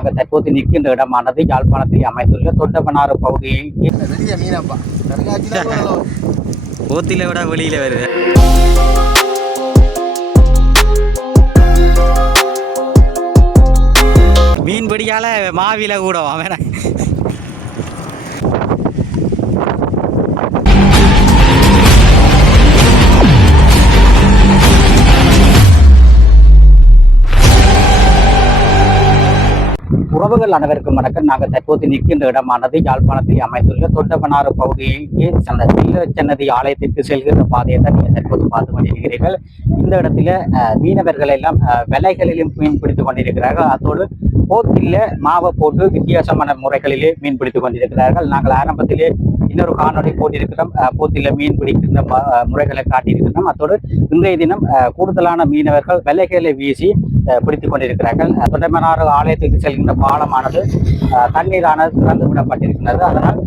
நாங்கள் தற்போது நிற்கின்ற இடமானது யாழ்ப்பாணத்தில் அமைந்துள்ள தொண்டமனாறு பகுதியில் கண்காட்சியில் போத்தில விட வெளியில வருது. மீன்பிடியால மாவில கூட வேணா உறவுகள் அனைவருக்கும் வணக்கம். நாங்கள் தற்போது நிற்கின்ற இடமானது யாழ்ப்பாணத்தில் அமைந்துள்ள தொண்டமனாறு பகுதியில் அந்த தில்ல சன்னதி ஆலயத்திற்கு செல்கின்ற பாதையை தான் நீங்கள் தற்போது பார்த்து கொண்டிருக்கிறீர்கள். இந்த இடத்துல மீனவர்கள் எல்லாம் விலைகளிலும் மீன் பிடித்துக் கொண்டிருக்கிறார்கள். அதோடு போத்தில மாவை போட்டு வித்தியாசமான முறைகளிலே மீன் பிடித்துக் கொண்டிருக்கிறார்கள். நாங்கள் ஆரம்பத்திலே இன்னொரு காணொலி போட்டிருக்கிறோம். போத்தில மீன் பிடிக்கின்ற முறைகளை காட்டியிருக்கிறோம். அத்தோடு இன்றைய தினம் கூடுதலான மீனவர்கள் வெள்ளைகளை வீசி பிடித்துக் கொண்டிருக்கிறார்கள். அஹ், ஆலயத்துக்கு செல்கின்ற பாலமானது தண்ணீரானது திறந்து விடப்பட்டிருக்கிறது. அதனால்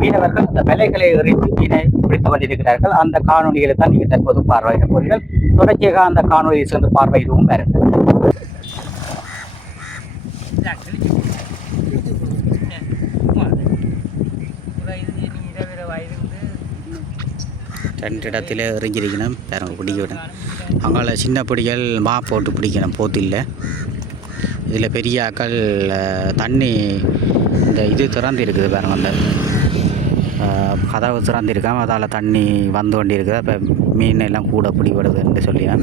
மீனவர்கள் அந்த விலைகளை எறிந்து மீனை பிடித்துக் கொண்டிருக்கிறார்கள். அந்த காணொலிகளை தான் நீங்கள் தற்போது பார்வையிட போறீர்கள் தொடர்ச்சியாக அந்த காணொலியை சென்று பார்வையிடவும். பாருங்கள் ரெண்டு இடத்துல எரிஞ்சிருக்கணும் பாருங்க பிடிக்க விடும் அங்கால சின்ன பிடிகள் மா போட்டு பிடிக்கணும். போத்தில் இதில் பெரிய ஆக்கள் தண்ணி இந்த இது திறந்து இருக்குது பாருங்க அந்த கதவு திறந்து அதால் தண்ணி வந்து கொண்டு இருக்குது அப்போ மீன் எல்லாம் கூட பிடிபடுதுன்னு சொல்லியா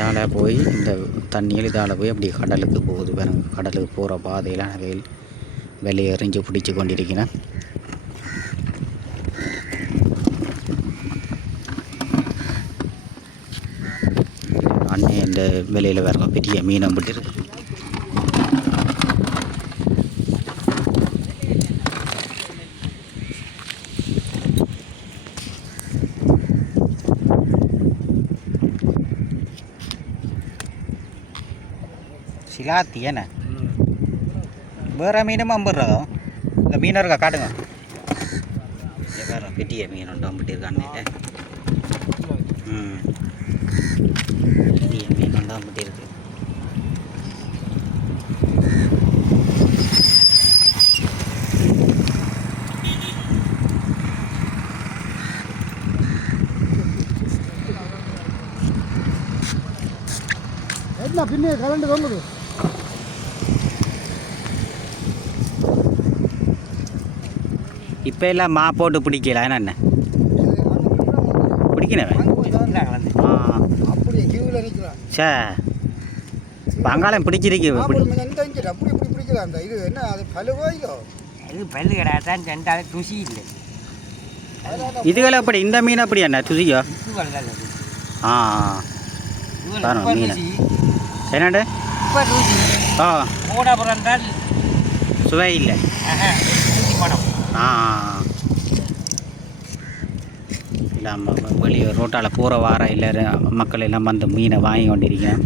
இதால் போய் இந்த தண்ணியில் இதால் போய் அப்படி கடலுக்கு போகுது. பாருங்க கடலுக்கு போகிற பாதையில் வெயில் வெளியே எறிஞ்சு பிடிச்சி கொண்டிருக்கிறேன். அண்ணன் இந்த வெளியில் வேற பெரிய மீன் நம்பிட்டு சிலாத்தி என்ன வேறு மீனும் ஐம்பது இந்த மீன் இருக்கா காட்டுங்க பெட்டிய மீன் உண்டு அம்பிட்டு இருக்கான்னு ம் பெட்டிய மீன் உண்டு அம்பிட்டு இருக்கு என்ன பின்னே கலண்டு தொங்குது இப்போ எல்லாம் மா போட்டு பிடிக்கல? என்ன பிடிக்கணவே ஆ. அப்படியே கியூவில் நிற்கிறான் சே பங்காளம் பிடிச்சிருக்கு இதுகளை அப்படி இந்த மீன் அப்படி என்ன துசிக்கோ ஆ. இப்ப மீன். என்னண்டு ஆ. சுவை இல்லை. ஆஹா, ருசி படம் ஆ இல்லை வெளியே ரோட்டால் போகிற வார இல்லை மக்கள் எல்லாம் வந்து மீனை வாங்கி கொண்டிருக்கேன்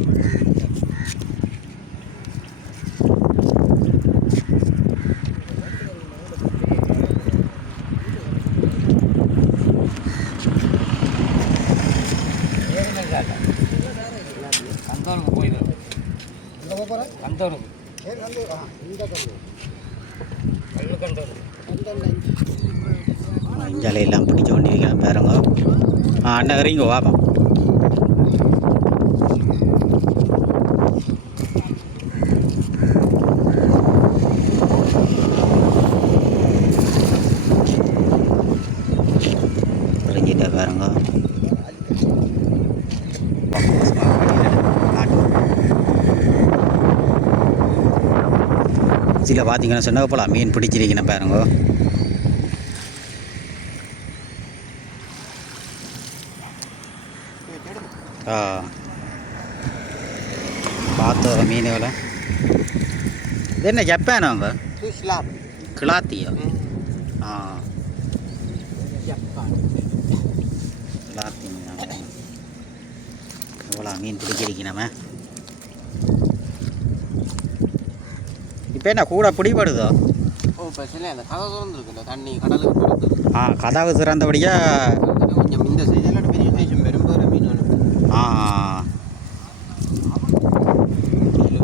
கந்தோருக்கு கந்தோருக்கு. ஏன் எல்லாம் பிடிச்ச கொண்டிருக்கிறேன் பாருங்க ஆ அண்ணன் இறங்கி வாப்போம் இறங்கிட்ட பாருங்க இதில் பார்த்தீங்கன்னா சொன்ன போல மீன் பிடிச்சிருக்கணும் பாருங்க. ஆ. பார்த்து வர மீனுகளை இது என்ன ஜப்பான் அவங்க கிளாத்தியோ? ஆ. கிளாத்தி மீன் எவ்வளோ மீன் பிடிக்கிறீங்க நம்ம. இப்போ என்ன கூட பிடிபடுதோ? ஓ பிரச்சனை அந்த கதை திறந்துருக்கு இந்த தண்ணி கடலுக்கு போகிறது ஆ கதவு திறந்தபடியாக கொஞ்சம் இந்த சைடில் பெரிய சைஸ் பெரும்போகிற மீன் ஆ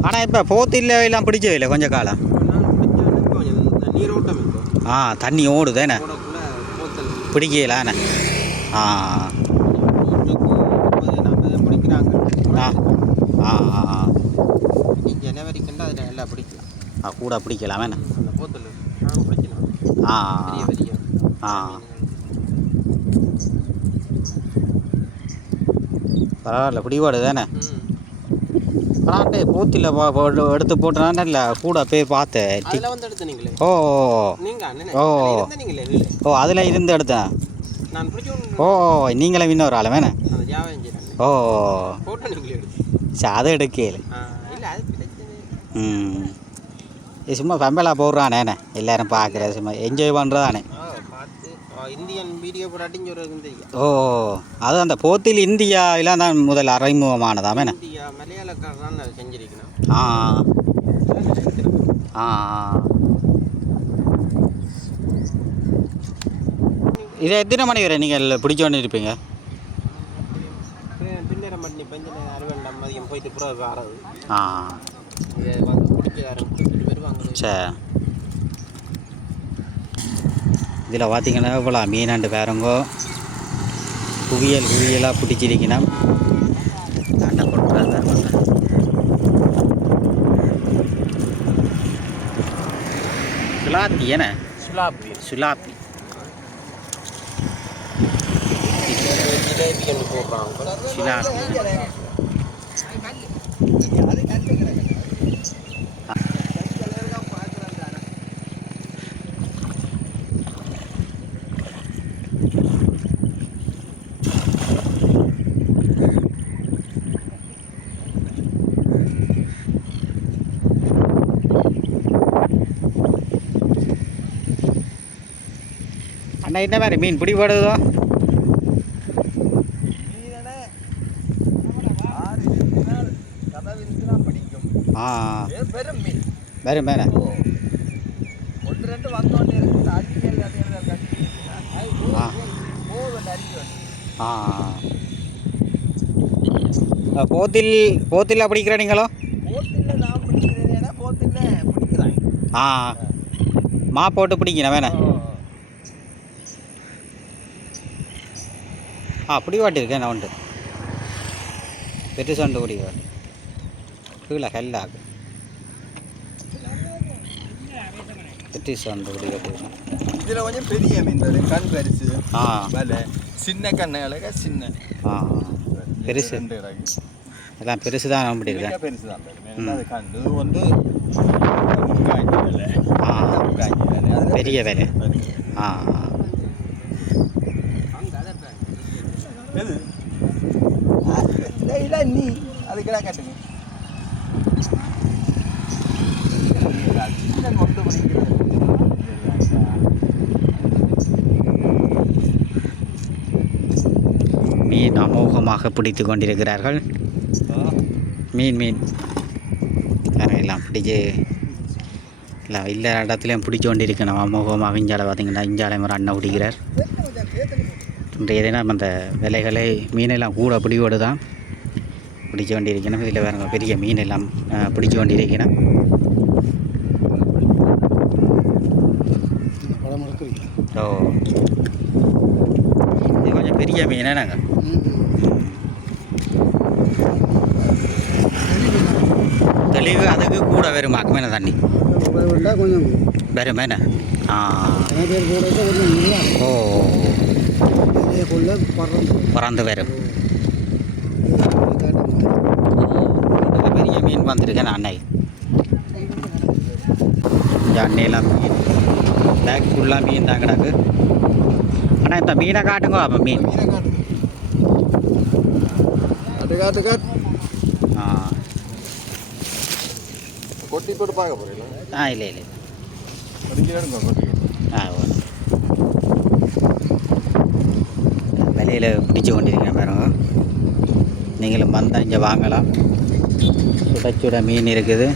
ஆனால் இப்போ போத்தில் எல்லாம் பிடிச்சவே இல்லை கொஞ்சம் காலம் நீரோட்டம் ஆ தண்ணி போத்தல். பிடிக்கலாண்ணே ஆ ஆ. ஆ ஜனவரிக்குண்டா அதில் நல்லா பிடிக்கும். கூட போத்தல் நாங்கள் பிடிக்கலாம். ஆ. பெரிய பெரிய. ஆ. பரவாயில்ல பிடிபாடு தானே? ஆனால் போத்தில் எடுத்து போட்டோன்னா இல்லை கூட போய் பார்த்தேன் ஓ ஓ. ஓ. அதில் இருந்து எடுத்தேன். ஓ நீங்களே இன்னொரு ஆள் வேணே ஓ சரி அதை எடுக்கல. ஆ. ம். இது சும்மா பெம்பலா போடுறானேண்ணே எல்லாரும் பார்க்குறது சும்மா என்ஜாய் பண்ணுறதானே இந்தியன் வீடியோ ஓ அது அந்த போத்தில் இந்தியாவிலாம் தான் முதல் செஞ்சிருக்கணும் ஆ. ஆ இதை எத்தனை மணி வரை நீங்கள் பிடிச்சோன்னு இருப்பீங்க ஆ. சரி இதில் பார்த்தீங்கன்னா இவ்வளோ மீனாண்டு பேருங்கோ. குவியல் குவியலாக பிடிச்சிருக்கணும் அண்டை கொட்டுறது சுலாத்தி என்ன? சுலாப்பி. சுலாப்பி. சுலாப்பி. அண்ணா என்ன மாதிரி மீன் பிடிபடுதோ ஆ பெரும் மீன். வரும் மேலே ஒன்று ரெண்டு வந்தோடனே இருக்குது அடிக்கல் கட்டி ஆ. போத்தில் போத்தில் பிடிக்கிற நீங்களோ? போத்தில் நான் பிடிக்கிறேன் போத்தில் பிடிக்கிறாங்க. ஆ மா போட்டு பிடிக்கணும் வேணே. ஆ பிடிவாட்டி இருக்கேன் நான் உண்டு? பெருசு உண்டு பிடிவாட்டி. கீழே ஹெல்லாகு பெருசு உண்டு பிடிவாட்டி. இதில் கொஞ்சம் பெரிய மீன் வரும் கண் பெருசு ஆ. வலை. சின்ன கண்ணுகளுக்கு சின்ன. ஆ பெருசு. எல்லாம் பெருசு தான் நான் பிடிக்கிறேன் பெருசு தான். அது கண்டு வந்து ஆ. பெரிய வேலை. ஆ. எது இல்லை நீ பிடிக்கிறது மீன் அமோகமாக பிடித்து கொண்டிருக்கிறார்கள். மீன் மீன். வேறு எல்லாம் பிடிச்சு இல்லை எல்லா இடத்துலையும் பிடிச்சு கொண்டிருக்கணும். அமோகமாக இஞ்சால பார்த்தீங்கன்னா இஞ்சாலை முறை அண்ணன் பிடிக்கிறார். இன்றைய தினம் அந்த விலைகளை மீனெல்லாம் கூட பிடிவோடு தான் பிடிச்சு கொண்டிருக்கணும் இதில் வேறு பெரிய மீன் எல்லாம் பிடிச்சு கொண்டிருக்கணும் ஓ. இது கொஞ்சம் பெரிய மீனே நாங்கள் தெளிவு அதுக்கு கூட வருமாக்குமே தண்ணி. கொஞ்சம் ஆ. போடுறது கொஞ்சம் இதுதான் ஓ. பறந்து பறந்து வரும். இதுல பெரிய மீன் வந்திருக்கேன் அன்னை அன்னையெல்லாம் மீன். பேக் ஃபுல்லாக மீன் தான் கிடக்கு. ஆனால் இந்த மீனை காட்டுங்க அப்போ மீன். ஆ. கொட்டி போட்டு பார்க்க போறீங்களா? ஆ இல்லை இல்லை. அடிக்கிறாருங்க கொட்டி. வலையில் பிடிச்சி கொண்டிருக்கேன் பாருங்கள் நீங்களும் வந்தால் இங்கே வாங்கலாம். சுட சுட மீன் இருக்குது.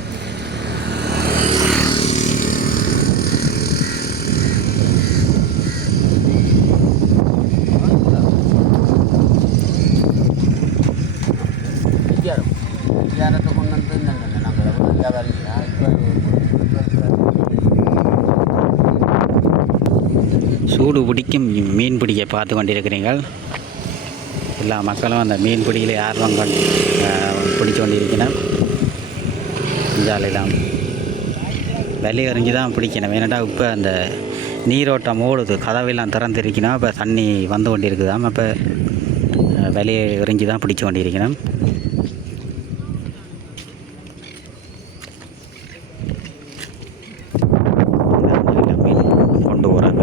வியாபாரம் கொண்டு வந்து நாங்கள் வியாபாரம் சூடு பிடிக்கும். மீன் பிடிக்க பார்த்து கொண்டிருக்கிறீர்கள். எல்லா மக்களும் அந்த மீன் பிடியில் ஆர்வம் கொண்டு பிடிச்சு கொண்டிருக்கணும் ஜாலிலாம் வெளியே எறிஞ்சு தான் பிடிக்கணும். ஏன்னாடா இப்போ அந்த நீரோட்டம் ஓடுது. கதவெல்லாம் திறந்திருக்கணும் இப்போ தண்ணி வந்து கொண்டிருக்குதாம். அப்போ வெளியே எறிஞ்சு தான் பிடிச்சு கொண்டிருக்கணும் மீன் கொண்டு போகிறாங்க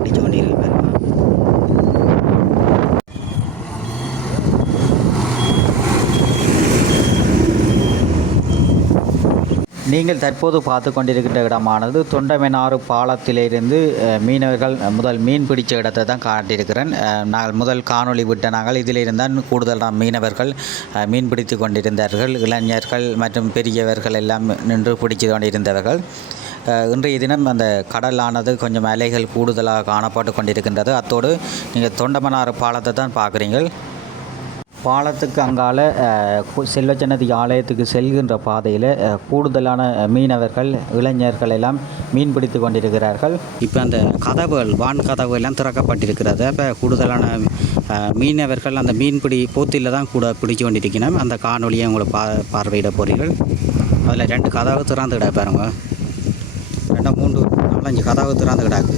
பிடிச்சு கொண்டிருக்கு பாருங்க நீங்கள் தற்போது பார்த்து கொண்டிருக்கின்ற இடமானது தொண்டமெனாறு பாலத்திலிருந்து மீனவர்கள் முதல் மீன் பிடிச்ச இடத்தை தான் காட்டியிருக்கிறேன். நாங்கள் முதல் காணொளி விட்ட நாங்கள் இதிலிருந்து தான் கூடுதலான மீனவர்கள் மீன் பிடித்து கொண்டிருந்தார்கள். இளைஞர்கள் மற்றும் பெரியவர்கள் எல்லாம் நின்று பிடித்து கொண்டிருந்தவர்கள். இன்றைய தினம் அந்த கடலானது கொஞ்சம் அலைகள் கூடுதலாக காணப்பட்டு கொண்டிருக்கின்றது. அத்தோடு நீங்கள் தொண்டமனாறு பாலத்தை தான் பார்க்குறீங்கள். பாலத்துக்கு அங்கால செல்வச்சன்னதி ஆலயத்துக்கு செல்கின்ற பாதையில் கூடுதலான மீனவர்கள் இளைஞர்கள் எல்லாம் மீன் பிடித்து கொண்டிருக்கிறார்கள். இப்போ அந்த கதவுகள் வான் கதவு எல்லாம் திறக்கப்பட்டிருக்கிறது. அப்போ கூடுதலான மீனவர்கள் அந்த மீன்பிடி போத்தியில் தான் கூட பிடிச்சு கொண்டிருக்கணும் அந்த காணொலியை உங்களை பா பார்வையிட போகிறீர்கள் அதில் ரெண்டு கதவு திறந்து கிடக்கு பாருங்க. ரெண்டு மூன்று நாலஞ்சு கதவு திறந்து கிடாக்கு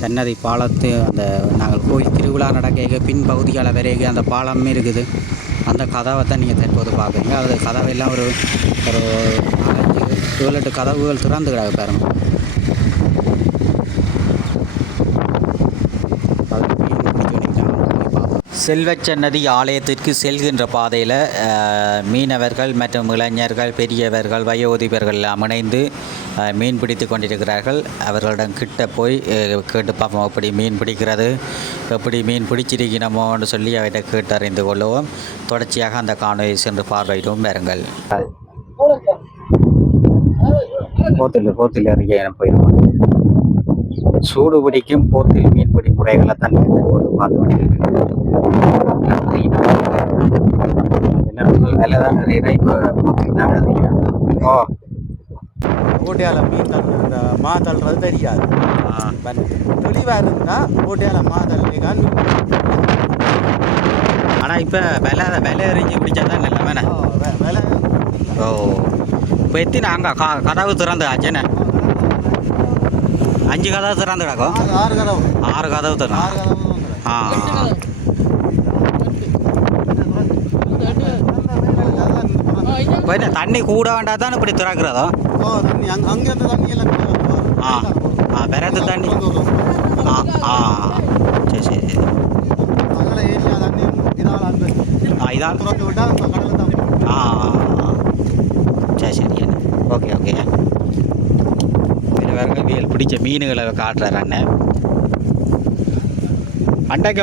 சன்னதி பாலத்து அந்த நாங்கள் கோயில் திருவிழா நடக்க பின் பகுதியால் அந்த பாலமே இருக்குது. அந்த கதவை தான் நீங்கள் தற்போது பார்க்குறீங்க. அது கதவையெல்லாம் ஒரு ஒரு நாலஞ்சு ஏழு எட்டு கதவுகள் திறந்து கிடக்கு பாருங்கள் அதுல மீன் பிடிச்சு கொண்டிருக்காங்க. போய் பார்ப்போம். செல்வச்சன்னதி ஆலயத்திற்கு செல்கின்ற பாதையில் மீனவர்கள் மற்றும் இளைஞர்கள் பெரியவர்கள் வயோதிபர்கள் அஹ், மீன் பிடித்து கொண்டிருக்கிறார்கள். அவர்களிடம் கிட்ட போய் கேட்டு பார்ப்போம் எப்படி மீன் பிடிக்கிறது எப்படி மீன் பிடிச்சிருக்கணுமோன்னு சொல்லி அவர்கிட்ட கேட்டு அறிந்து கொள்ளுவோம் தொடர்ச்சியாக அந்த காணொலியை சென்று பார்வையிடுவோம் பாருங்கள் போத்தில் போத்தில் இறங்கி போயிடுவோம். சூடு பிடிக்கும் போத்தில் மீன்பிடி முறைகளை தான் தற்போது பார்த்து கொண்டிருக்கிறோம் வேலை தான் நிறைய இப்போ போத்தில் தான் அதிகம். ஓ. ஓட்டையால் மீன் தள்ளுறது? இந்த மா தள்ளுறது தெரியாது. தெளிவாக இருந்தால் ஓட்டையால் மா தள்ளிக்கான் ஆனால் இப்போ விலை விலை எறிஞ்சு பிடிச்சா தான் நல்ல வேணே விலை ஓ. இப்போ எத்தின அங்கே க கதவு திறந்து ஆச்சுண்ணே அஞ்சு கதவு திறந்து கிடக்கும் ஆறு ஆறு கதவு ஆறு கதவு திறந்து ஆறு கதவு. தான் வந்துடும். ஆ. அதான் இந்த பக்கம். இப்போ என்ன தண்ணி கூட வேண்டாம் தான் இப்படி திறக்கிறதோ? வருது. ஆ. ஆ பிறகு தண்ணி? ஆ ஆ சரி சரி சரி. இதால் அந்த ஆ. சரி சரி. Okay okay. இதில் பிடிச்ச மீனுகளை காட்டுறாரு அண்ணன். அண்டைக்கு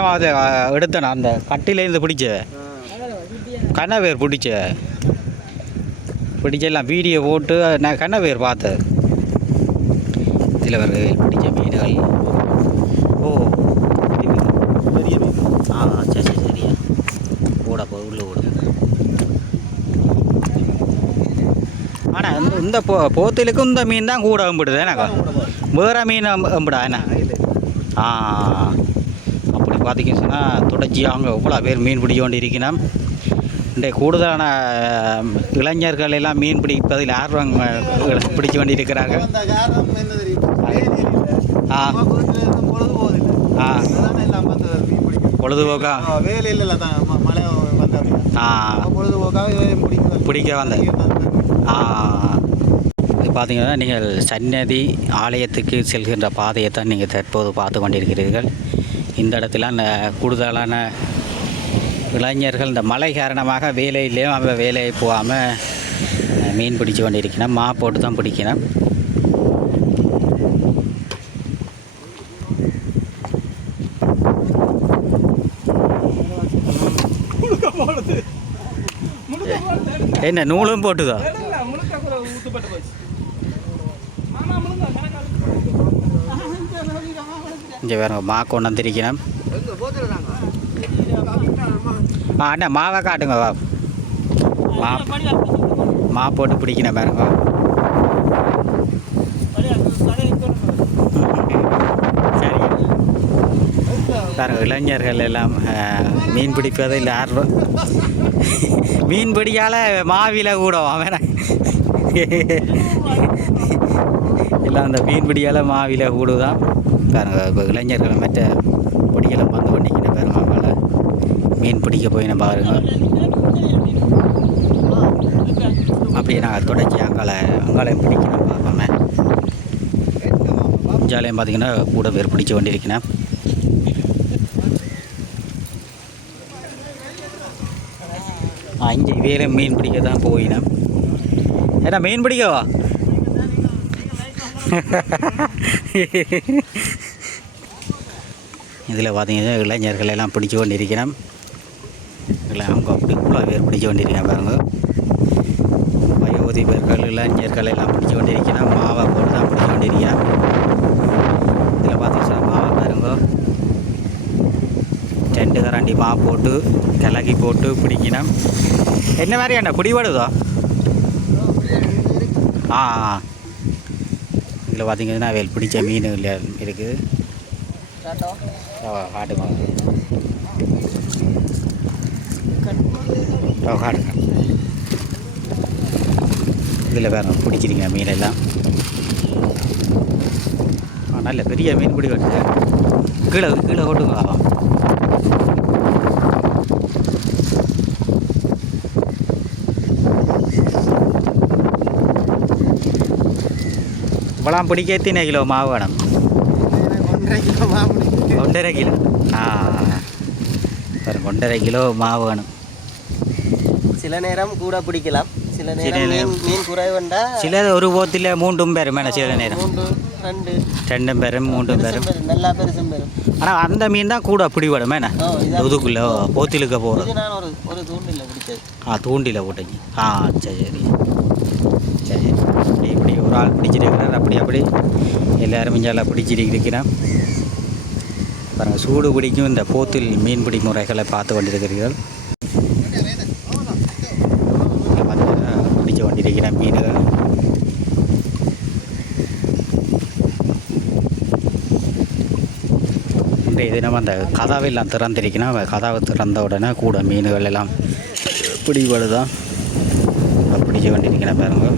எடுத்தேன் அந்த கட்டிலேருந்து பிடிச்ச. கண்ணவேர் பிடிச்ச. பிடிச்செல்லாம் வீடியோ போட்டு நான் கண்ணவேர் பார்த்தேன். இதில் வேறு பிடிச்ச மீன்கள் ஓ இது பெரிய மீன் ஆ சரி சரி சரியா ஓட போ உள்ளே ஓடு ஆனால் இந்த போ போத்திலுக்கும் இந்த மீன் தான் கூட அம்பிடுது எனக்கு வேறு மீன் அம்பு- அம்பிடா என்ன ஆ அப்படி பார்த்தீங்கன்னு சொன்னால் தொடர்ச்சியாக எவ்வளோ பேர் மீன் பிடிக்க இருக்கணும் இந்த கூடுதலான இளைஞர்கள் எல்லாம் மீன் பிடிப்பதில் ஆர்வம் பிடிச்சு கொண்டு இருக்கிறார்கள். ஆ. ஆ. பொழுதுபோக்கா ஆ, வேலி இல்லைல்ல தான் மழை வந்து அப்படின்னா. ஆ பொழுதுபோக்காக. பிடிக்க வந்தது. ஆ பார்த்தீங்கன்னா நீங்கள் சன்னதி ஆலயத்துக்கு செல்கின்ற பாதையை தான் நீங்கள் தற்போது பார்த்து கொண்டிருக்கிறீர்கள். இந்த இடத்துல அந்த கூடுதலான இளைஞர்கள் இந்த மழை காரணமாக வேலையிலேயும் அவன் வேலையை போகாமல் மீன் பிடிச்சு கொண்டிருக்கணும் மா போட்டு தான் பிடிக்கணும் என்ன நூலும் போட்டுதோ? இங்கே வேறு மா கொண்டு வந்திருக்கிறேன். ஆ அண்ணா மாவை காட்டுங்க வா. மா மா போட்டு பிடிக்கணும் பாருங்க சரி பாருங்க இளைஞர்கள் எல்லாம் மீன் பிடிப்பது இல்லை ஆர்வம் மீன் பிடிக்கால மாவில கூட அவன். எல்லாம் அந்த மீன் பிடியால மாவில கூடுதான். பாருங்கள் இப்போ இளைஞர்கள் மற்ற பொடியெல்லாம் வந்து பண்ணிக்கிட்டு பாருங்க அவங்கள மீன் பிடிக்க போயின பாருங்க. அப்படியே நாங்கள் தொடச்சி அங்கால அங்காலையும் பிடிக்கணும் பார்ப்போமே. ஜாலியம் பார்த்தீங்கன்னா கூட பேர் பிடிச்ச கொண்டிருக்கிறேன் ஆ இங்கே வேலை மீன் பிடிக்க தான் போயினேன் ஏடா மீன் பிடிக்கவா? இதில் பார்த்தீங்கன்னா இளைஞர்கள் எல்லாம் பிடிச்சு கொண்டிருக்கிறோம். இல்லை அவங்க அப்படி இவ்வளோ பேர் பிடிச்சு கொண்டிருக்கேன் பாருங்க. வயோதிபர்கள் இளைஞர்கள் எல்லாம் பிடிச்சு கொண்டிருக்கிறோம். மாவை போட்டு தான் பிடிச்சு கொண்டிருக்கிறோம் இதில் பார்த்தீங்கன்னா மாவை பாருங்க. ரெண்டு கரண்டி மா போட்டு கிளக்கி போட்டு பிடிக்கணும் என்ன மாதிரி என்ன பிடிபடுதோ ஆ. இதில் பார்த்தீங்கன்னா வேல் பிடிச்ச மீன் இல்லை இருக்குது. காட்டுங்க. காட்டுங்க. இதில் வேறு பிடிச்சிருங்க மீன் எல்லாம் ஆ நல்ல பெரிய மீன் பிடி வருது கீழே கீழே ஓட்டுங்க இப்போலாம் பிடிக்க எத்தனை கிலோ மாவு வேணும்? ஒன்றரை கிலோ மாவு ஒன்றரை கிலோ. ஆ. ஒன்றரை கிலோ மாவு வேணும். சில நேரம் கூட பிடிக்கலாம். சில நேரம். மீன் குறைவண்டா சில ஒரு போத்தில் மூன்றும் பேரும் வேணும் சில நேரம். ரெண்டு. ரெண்டும் பேரும் மூன்றும் பேரும் நல்லா பெருசும் பெரும் ஆனால் அந்த மீன் தான் கூட பிடிபடும் என்ன இதுக்குள்ளே போத்திலுக்க போகிறது நான் ஒரு ஒரு தூண்டில் பிடிச்சது. ஆ தூண்டில போட்டீங்க. ஆ சரி. ஒரு ஆள் பிடிச்சிருக்கிறார் அப்படி அப்படி. எல்லோரும் இஞ்சால பிடிச்சிருக்கிறோம் பாருங்கள் சூடு பிடிக்கும் இந்த போத்தில் மீன்பிடி முறைகளை பார்த்து கொண்டிருக்கிறீர்கள். பிடிச்சு கொண்டிருக்கிற மீன்கள். இன்றைய தினம் அந்த கதாவெல்லாம் திறந்திருக்கணும் கதாவை திறந்த உடனே கூட மீன்கள் எல்லாம் பிடிபடுதான். பிடிச்சு கொண்டிருக்கிறேன் பாருங்கள்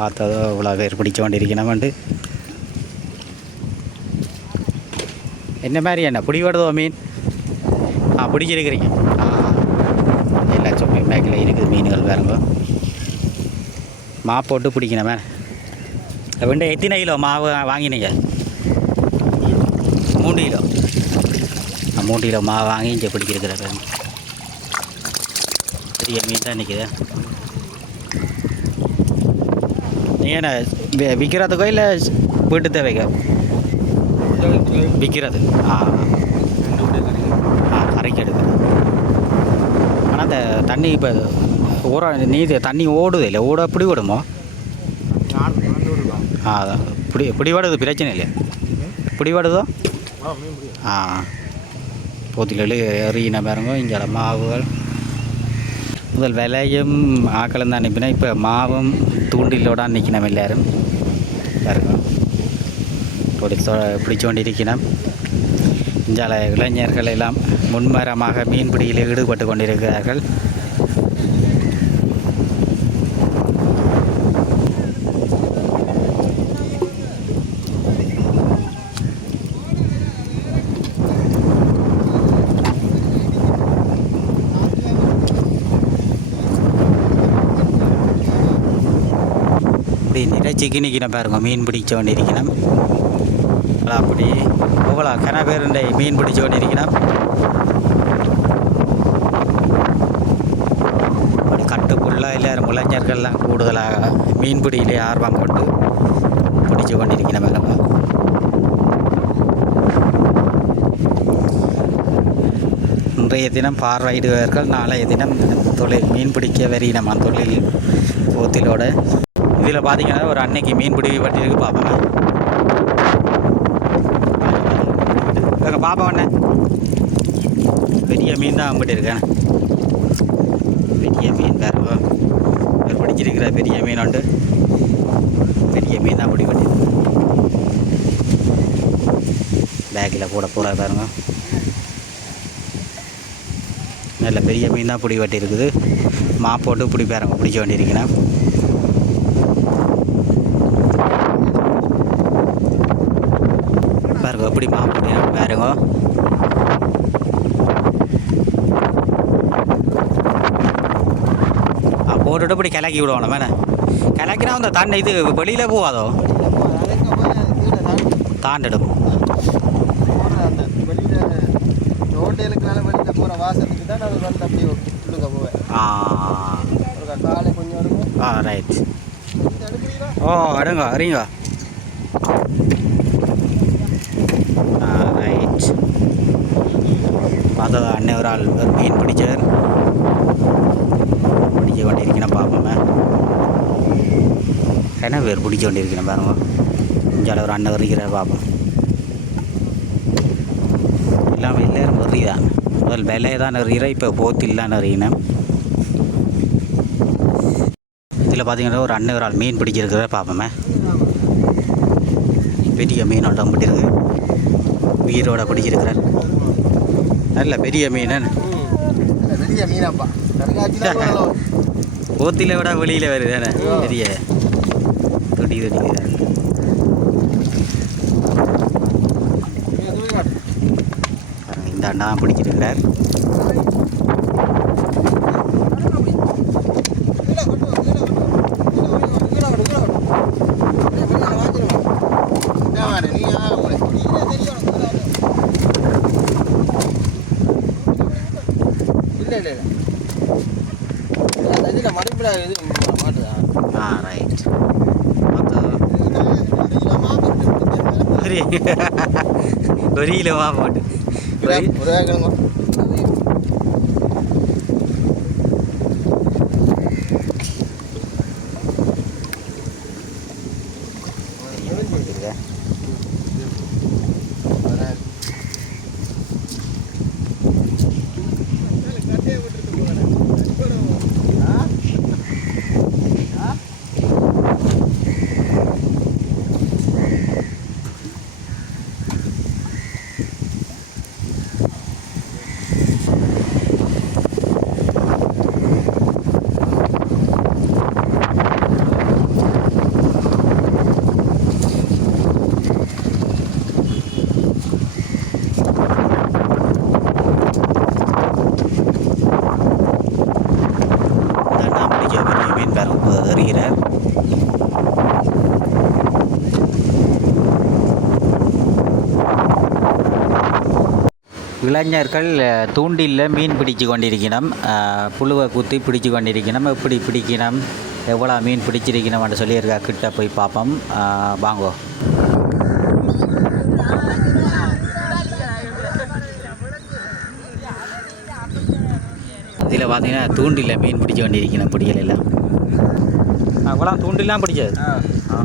பார்த்ததோ இவ்வளோ பேர் பிடிச்சு கொண்டிருக்கணும்ண்டு என்ன மாதிரி என்ன? பிடிபடுதோ மீன்? ஆ பிடிச்சிருக்கிறீங்க. ஆ எல்லா சொப்பையும் பேக்கில் இருக்குது மீன்கள் பாருங்க. மா போட்டு பிடிக்கணுமே அப்படின்ட்டு எத்தனை கிலோ மாவு வாங்கினீங்க? மூணு கிலோ. மூணு கிலோ மாவு வாங்கி இங்கே பிடிக்கிறதுல பெரிய மீன் தான் நிற்குது ஏன்னா விற்கிறதுக்கோ இல்லை வீட்டு தேவைக்கோ? விற்கிறது ஆ. ஆ கரைக்கு எடுக்குது ஆனால் அந்த தண்ணி இப்போ ஊற நீதி தண்ணி ஓடுது இல்லை? ஓட பிடி விடுமோ ஆ அதான் பிடி பிடிபடுது பிரச்சனை இல்லையா? பிடிபடுதோ ஆ. போத்திலே எறியின பாருங்க இங்கே மாவுகள். முதல் விலையும் ஆக்களும் தான் நிற்பினா இப்போ மாவும் தூண்டிலோட நிற்கணும் எல்லாரும். பாருங்க. இப்படி தொ- பிடிச்சு இஞ்சால இளைஞர்கள் எல்லாம் முன்மரமாக மீன்பிடியில் ஈடுபட்டு கொண்டிருக்கிறார்கள். இப்படி நிறைச்சிக்கு நிற்கணும் பாருங்க மீன் பிடிச்ச கொண்டிருக்கணும் அதான் அப்படி எவ்வளோ கன பேருண்டை இந்த மீன் பிடிச்ச கொண்டிருக்கணும் அப்படி கட்டுக்குள்ள எல்லாரும் இளைஞர்கள்லாம் கூடுதலாக மீன் பிடியிலே ஆர்வம் கொண்டு பிடிச்சு கொண்டிருக்கணும் பாருங்க. இன்றைய தினம் பார்வையிடுவார்கள் நாளைய தினம் தொழில் மீன் பிடிக்க நம்ம தொழில் போத்திலோட இதில் பார்த்தீங்கன்னா ஒரு அன்னைக்கு மீன் பிடி பட்டிருக்கு பார்ப்போங்க எங்கள் பாப்பா அண்ணன் பெரிய மீன் தான் அம்பிட்டு இருக்கேன் பெரிய மீன் வேறு பிடிச்சிருக்கிற பெரிய மீன் உண்டு. பெரிய மீன் தான் பிடி பட்டிருக்கு பேக்கில் கூட போகிற பாருங்க. நல்ல பெரிய மீன் தான் பிடி வெட்டி இருக்குது மா போட்டு பிடி பாருங்க பிடிக்க வேண்டியிருக்கிறேன் பாருங்க எப்படி மா போட்டு பாருங்க. ஆ, போட்டுட்டு இப்படி கிளக்கி விடுவானோ மேடம் கிளக்கினா அந்த தண்ணி இது வெளியில் போகாதோ? தாண்டிடும். அந்த வெளியில் ஹோட்டலுக்கு மேலே வெளியில் போகிற வாசத்துக்கு தான் நான் வந்து அப்படியே உள்ளுக்க போவேன் ஆ ஒரு காலை கொஞ்சம் இருக்கும் ஆ ரைட் இது எடுக்கிறீங்களா ஓ அடுங்க அறிங்க ஆ ரைட் பார்த்தா அன்னை ஒரு ஆள் ஒரு மீன் பிடிச்சார் பிடிக்க கொண்டிருக்கணும் பார்ப்போமே என்ன பேர் பிடிக்க கொண்டிருக்கணும் பாருங்க. இஞ்சால ஒரு அண்ணன் வருகிறார் பார்ப்போம் எல்லாமே எல்லாரும் வருகிறான் முதல் விலையை தான் நிறைய இப்போ போத்தில்லாம் நிறையினேன் இதில் பார்த்தீங்கன்னா ஒரு அண்ணன் ஒரு ஆள் மீன் பிடிச்சிருக்கிறத பார்ப்போமே பெரிய மீனோட பிடிச்சிருக்கு உயிரோட பிடிச்சிருக்கிறார் நல்ல பெரிய மீன். பெரிய மீனாப்பா. போத்தில விட வெளியில் வருது தானே பெரிய. தொடி தொடி இந்த அண்ணா தான் பிடிச்சிருக்கிறார் இல்லை இல்லை இல்லை இதில் மடிப்பில் இது மாட்டுதா ஆ ரைட் ஒரு கிலோவா போட்டு ஒரு- ஒரு கிழங்கு பிடிச்சிருக்கேன் இந்த அண்ணா பிடிக்க பெரிய மீன் பாருங்க எறிகிறார் இளைஞர்கள் தூண்டில்ல மீன் பிடிச்சு கொண்டிருக்கணும். புழுவை குத்தி பிடிச்சு கொண்டிருக்கணும். எப்படி பிடிக்கணும் எவ்வளோ மீன் பிடிச்சிருக்கணும்னு சொல்லியிருக்கா கிட்ட போய் பார்ப்போம். வாங்கோ. இதில் பார்த்தீங்கன்னா தூண்டில்ல மீன் பிடிச்சு கொண்டிருக்கணும் பிடிக்கல எல்லாம். அவ்வளோ தூண்டிலாம் பிடிச்சது ஆ.